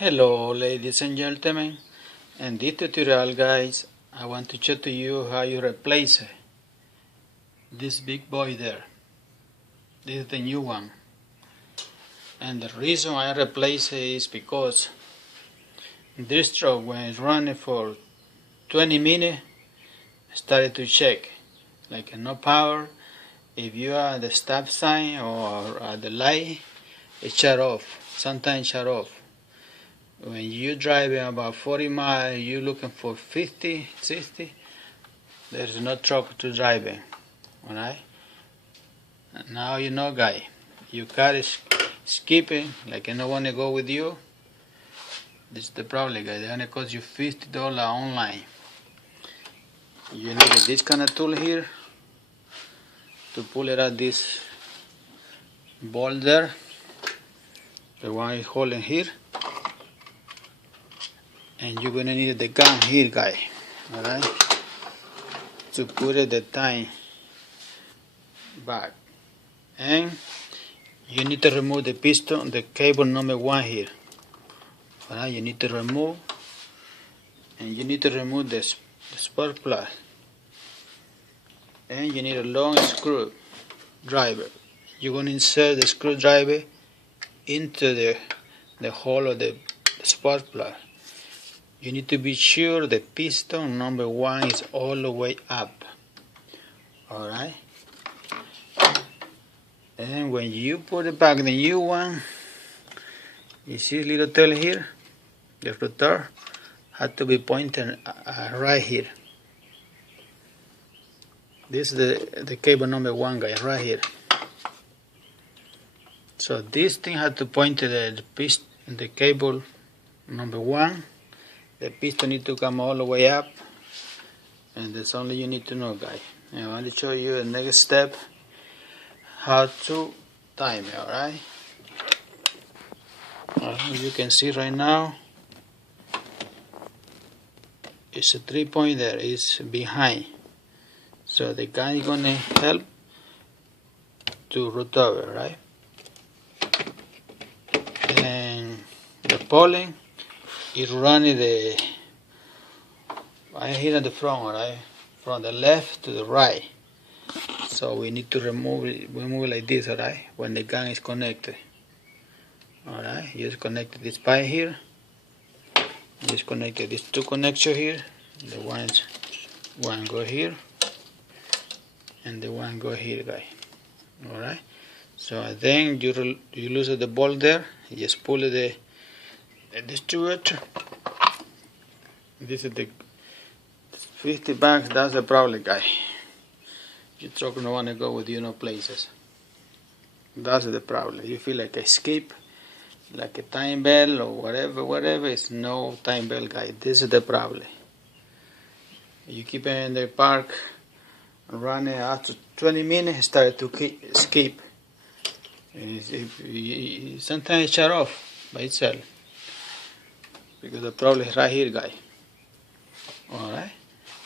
Hello ladies and gentlemen, in this tutorial guys I want to show to you how you replace this big boy there. This is the new one, and the reason I replace it is because this truck, when it's running for 20 minutes, started to shake like no power. If you are at the stop sign or at the light, it shut off, sometimes shut off. When you're driving about 40 miles, you're looking for 50, 60, there's no truck to drive in. Alright? Now you know, guy. Your car is skipping, like no one to go with you. This is the problem, guys. They're gonna cost you $50 online. You need this kind of tool here to pull it out this bolt there. The one is holding here. And you're gonna need the gun here, guy, alright, to put it the time back. And you need to remove the piston, the cable number 1 here. Alright, you need to remove, and you need to remove the spark plug. And you need a long screwdriver. You're gonna insert the screwdriver into the hole of the spark plug. You need to be sure the piston number 1 is all the way up. Alright? And when you put it back, the new one, you see little tail here? The rotor had to be pointed right here. This is the cable number 1, guys, right here. So this thing had to point to the piston, the cable number 1. The piston needs to come all the way up, and that's only you need to know, guys. I want to show you the next step, how to time it. Alright? You can see right now, it's a 3-point there, it's behind. So the gun is going to help to root over, right? And the polling is running right here at the front, alright, from the left to the right. So we need to remove it like this, alright, when the gun is connected. Alright, you just connect this pipe here, just connected these 2 connections here. The one go here, and the one go here, guys. Alright, so then you lose the bolt there, you just pull the distributor. This is the $50. That's the problem, guy. Your truck don't want to go with you no places. That's the problem. You feel like a skip, like a time belt or whatever. It's no time belt, guy. This is the problem. You keep it in the park, running after 20 minutes, start to skip. Sometimes it shut off by itself. Because the problem is right here, guy. Alright,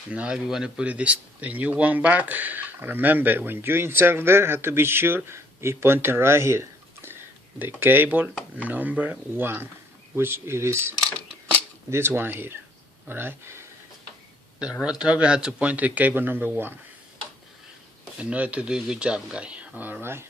now if you want to put the new one back, remember when you insert there, have to be sure it's pointing right here, the cable number 1, which it is this one here. Alright, the rotor has to point to cable number 1 in order to do a good job, guy. Alright.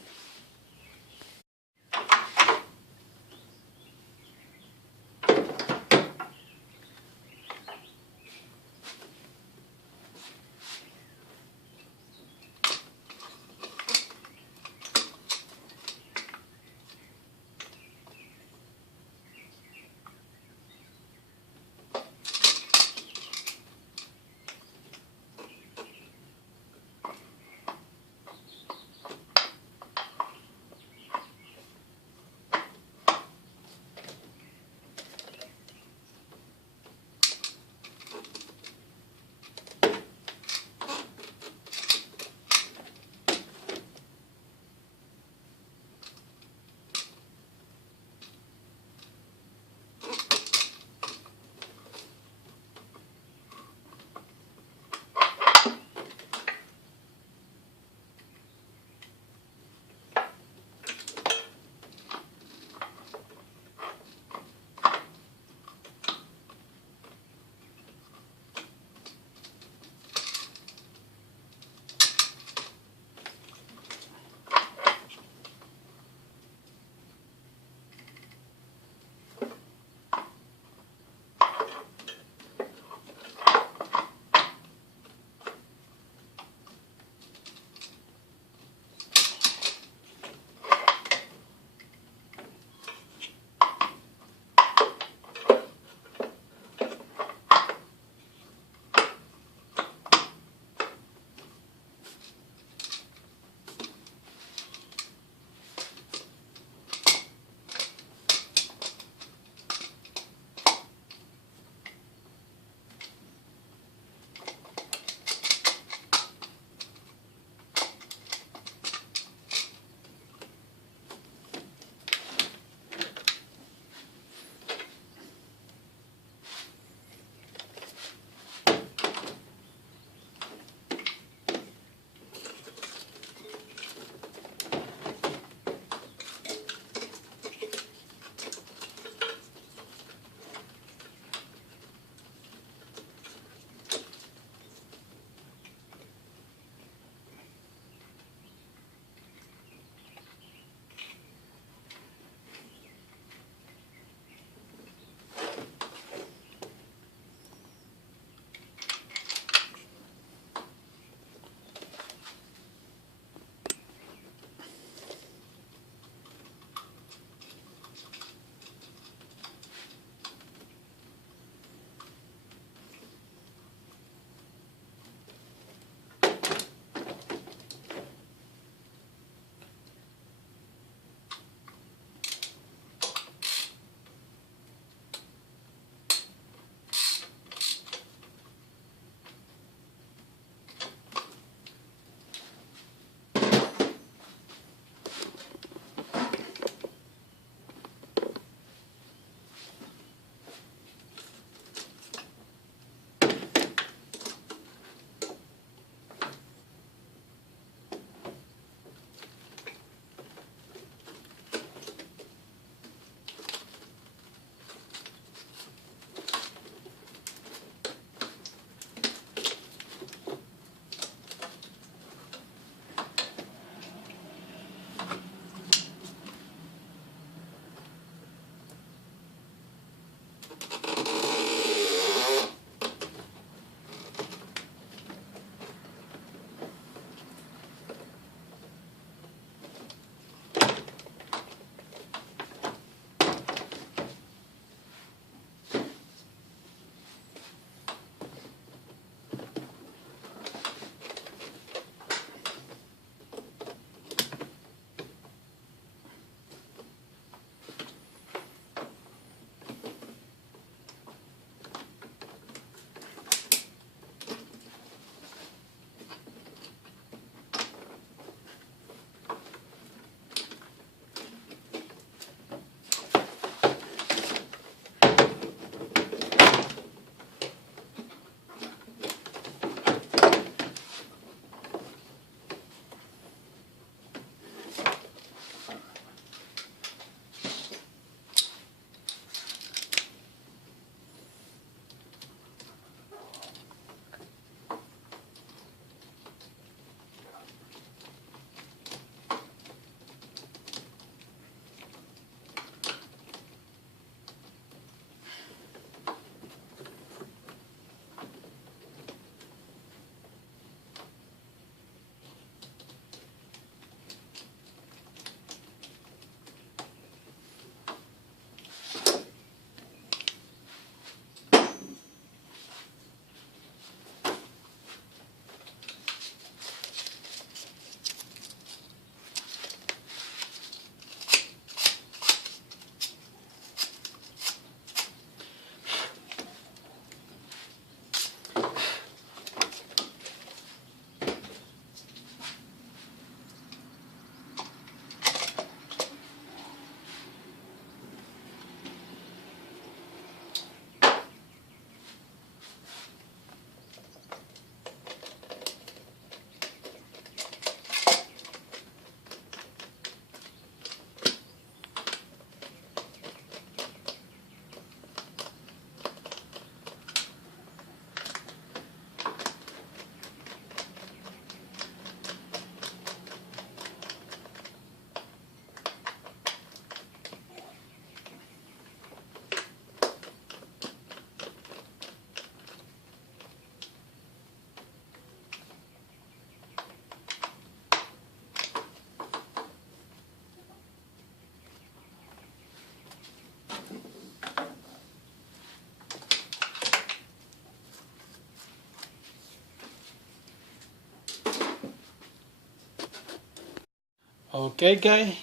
Okay, guy.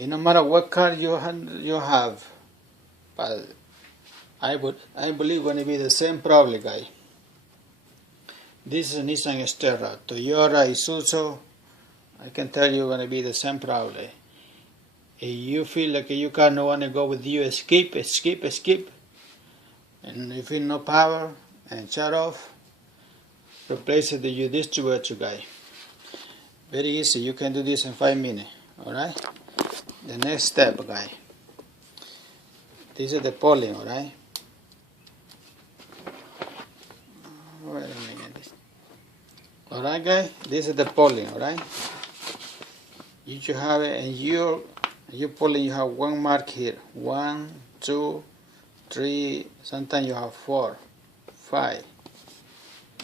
No matter what car you have, but I believe going to be the same problem, guy. This is a Nissan Xterra, Toyota, Isuzu. I can tell you going to be the same problem. If you feel like your car no want to go with you, skip. And if you no power and shut off, replace it with your distributor, guy. Very easy. You can do this in 5 minutes. Alright? The next step, guy. This is the polling, alright? Wait a minute. Alright, guy? This is the polling, alright? You should have it, and your polling, you have one mark here. 1, 2, 3, sometimes you have 4, 5.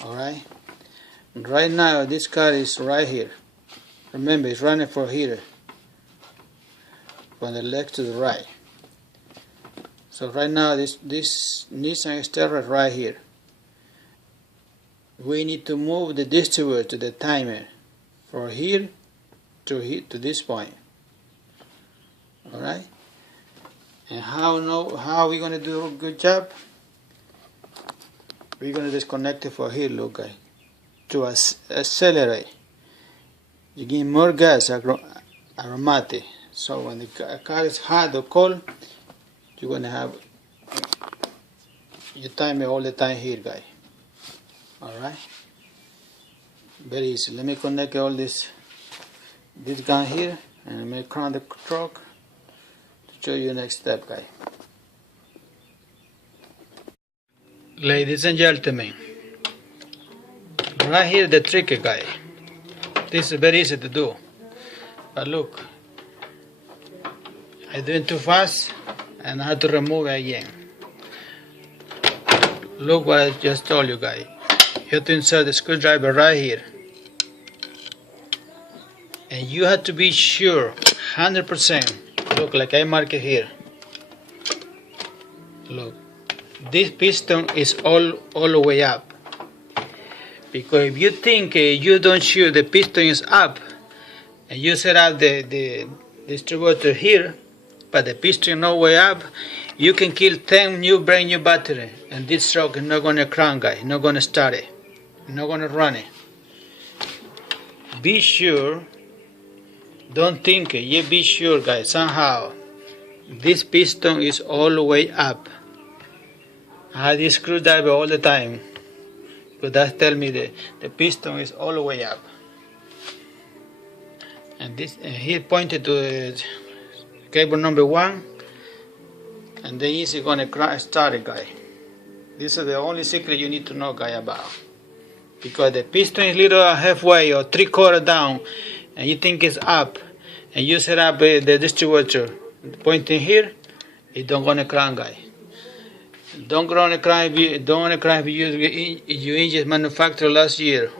Alright? Right now, this car is right here. Remember, it's running from here, from the left to the right. So right now, this Nissan Xterra is right here. We need to move the distributor to the timer from here to this point. All right. And how are we gonna do a good job? We're gonna disconnect it from here, look, guys, to accelerate. You give more gas, aromatic. So when the car is hot or cold, you're going to have your timer all the time here, guys. Alright? Very easy. Let me connect all this gun here, and I'm going to crown the truck to show you the next step, guys. Ladies and gentlemen, right here the trick, guy. This is very easy to do, but look, I'm doing too fast and I have to remove it again. Look what I just told you, guys. You have to insert the screwdriver right here, and you have to be sure 100%. Look, like I mark it here. Look, this piston is all the way up. Because if you think you don't sure the piston is up, and you set up the distributor here, but the piston no way up, you can kill 10 brand new battery, and this truck is not gonna crank, guys, not gonna start it, not gonna run it. Be sure, don't think it, you be sure, guys, somehow this piston is all the way up. I have this screwdriver all the time. But that tells me the piston is all the way up. And this he pointed to the cable number 1, and then he's gonna start it, guy. This is the only secret you need to know, guy, about. Because the piston is little halfway or 3/4 down, and you think it's up, and you set up the distributor pointing here, it don't gonna crank, guy. Don't wanna cry if you use your engine manufactured last year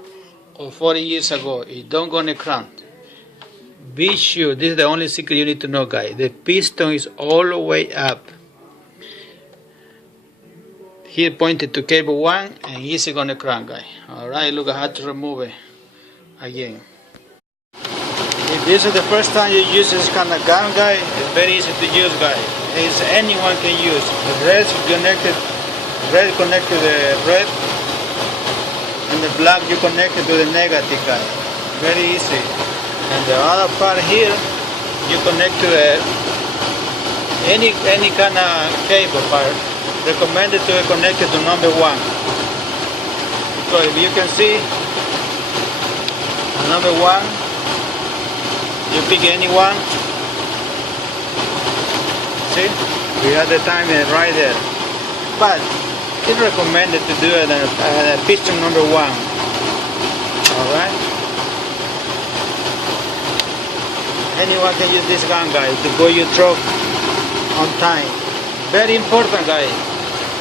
or 40 years ago. It don't gonna crank. Be sure, this is the only secret you need to know, guys. The piston is all the way up. Here pointed to cable 1, and he's gonna crank, guys. Alright, look, I had to remove it again. If this is the first time you use this kind of gun, guys, it's very easy to use, guys. Anyone can use. The red connected to the red, and the black you connected to the negative, guys. Very easy. And the other part here, you connect to any kind of cable part. Recommended to be connected to number 1. So if you can see, number 1, you pick any one. See, we have the timer right there. But it's recommended to do it at piston number 1. Alright? Anyone can use this gun, guys, to go your truck on time. Very important, guys.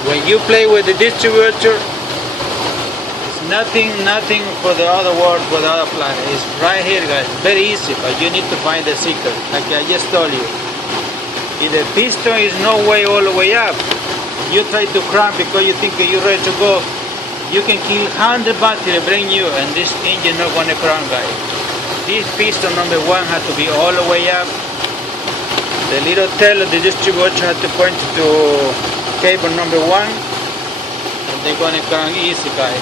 When you play with the distributor, it's nothing for the other world, for the other planet. It's right here, guys. Very easy, but you need to find the secret, like I just told you. If the piston is no way all the way up, you try to crank because you think you're ready to go, you can kill 100 battery brand new, and this engine not gonna crank, guys. This piston number 1 has to be all the way up. The little tail of the distributor has to point to cable number 1, and they're going to come easy, guys.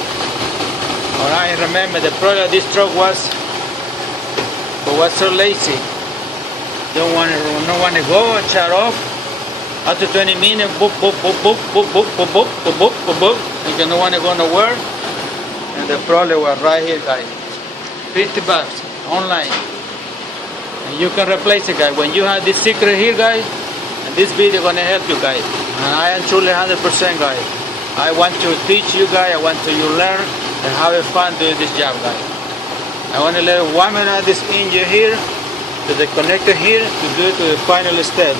Alright, remember the problem of this truck was so lazy. Don't want to go and shut off. After 20 minutes, boop, boop, boop, boop, boop, boop, boop, boop, boop, boop, boop, boop. You don't want to go nowhere. And the problem was right here, guys. $50 online. And you can replace it, guys. When you have this secret here, guys, and this video gonna help you, guys. And I am truly 100%, guys. I want to teach you, guys. I want you learn and have fun doing this job, guys. I want to let 1 minute of this engine here to the connector here to do it to the final step.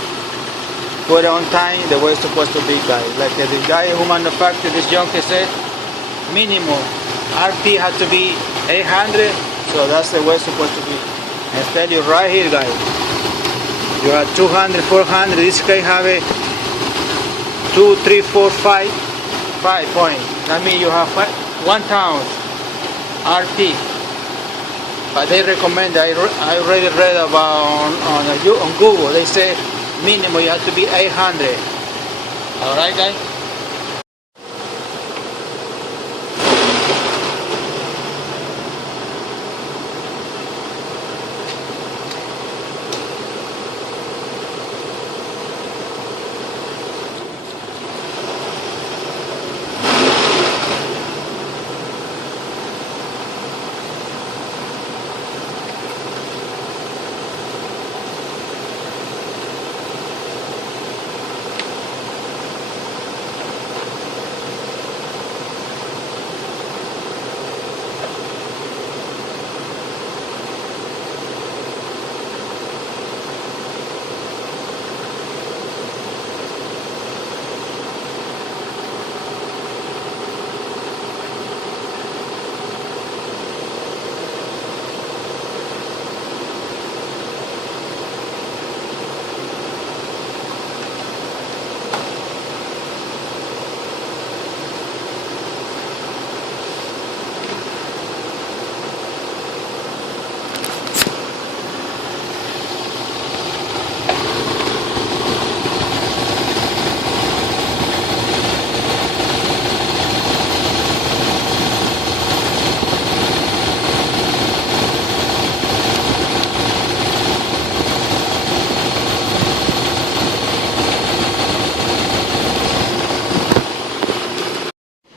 Put it on time the way it's supposed to be, guys. Like the guy who manufactured this junkie said, minimum RP has to be 800, so that's the way it's supposed to be. I tell you right here, guys. You have 200, 400. This guy have a 2, 3, 4, 5 points. That means you have 1,000 RP. But they recommend, I already read about on Google, they say minimum you have to be 800. Alright, guys?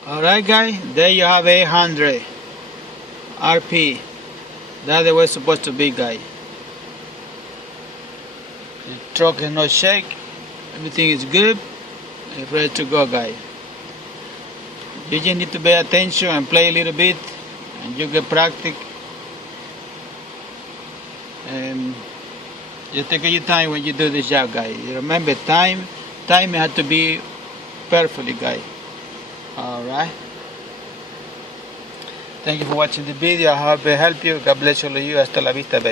Alright, guys, there you have 800 RP. That's the way it's supposed to be, guys. The truck is not shake. Everything is good. It's ready to go, guys. You just need to pay attention and play a little bit, and you get practice. And you take your time when you do this job, guys. Remember, time has to be perfectly, guys. Alright. Thank you for watching the video. I hope it helped you. God bless all of you. Hasta la vista, baby.